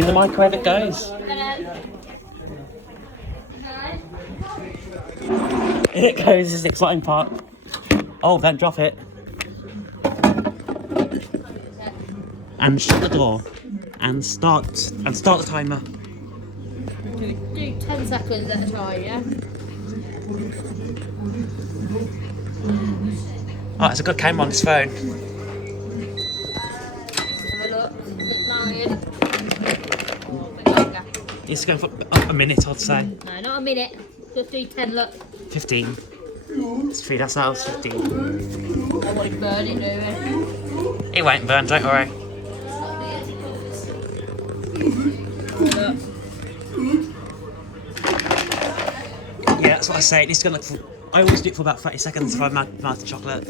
In the microwave it goes. In it goes, this is the exciting part. Oh, don't drop it. And shut the door. And start the timer. Do 10 seconds at a time, yeah? Oh, it's a good camera on his phone. Have a look. It's married. It's going for a minute, I'd say. No, not a minute. Just do 10, look. 15. Let's feed ourselves 15. I want to burn it, do it? It won't burn, don't worry. Look. Yeah, that's what I say. It needs to go like I always do it for about 30 seconds if I melt the chocolate.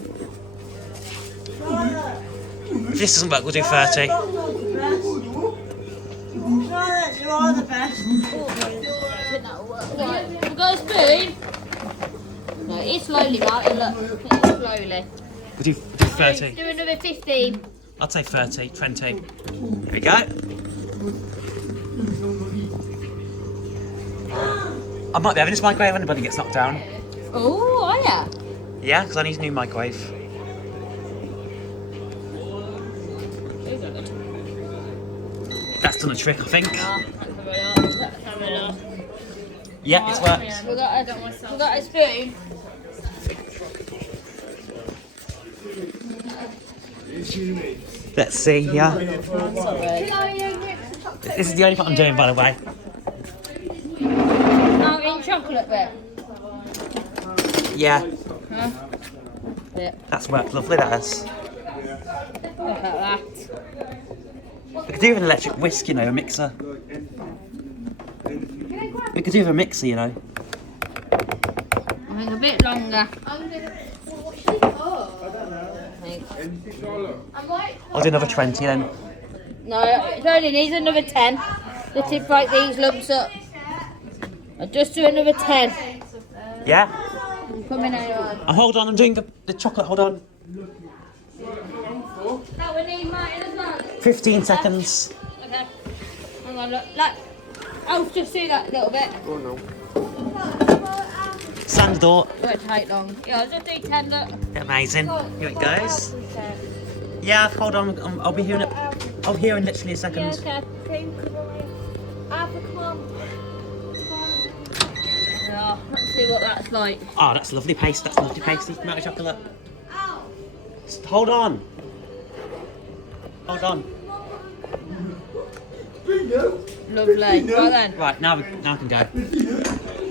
If this doesn't work, we'll do 30. You are the best. Right, we've got a spoon. No, it's slowly, Martin, look. It's slowly. We'll do 30. Do another 15. I'd say 30, 20. Here we go. I might be having this microwave when anybody gets knocked down. Oh, are ya? Yeah, because I need a new microwave. That's done a trick, I think. Let's have a look. Yeah, it's worked. We've got a spoon. Let's see, yeah. This is the only part I'm doing, by the way. Now in chocolate bit. Yeah, Huh? Bit. that's worked lovely, that has. Look at that. We could do with an electric whisk, you know, a mixer. We could do with a mixer, you know. I think a bit longer. I'll do another 20 then. No, it only needs another 10. Let it break these lumps up. I'll just do another 10. Yeah? Come in anyway. Hold on, I'm doing the chocolate, hold on. That we need Martin as well. 15 seconds. Okay. Hang on, look. I'll just do that a little bit. Sand the door. It won't take long. Yeah, I'll just do 10, look. Amazing. Here it goes. Yeah, hold on, I'll be here in literally a second. Yeah, okay. Yeah, let's see what that's like. Oh, that's lovely paste. That's lovely pasty. Amount of chocolate. Just hold on. Hold on. Lovely. Right then. Right, now we can go.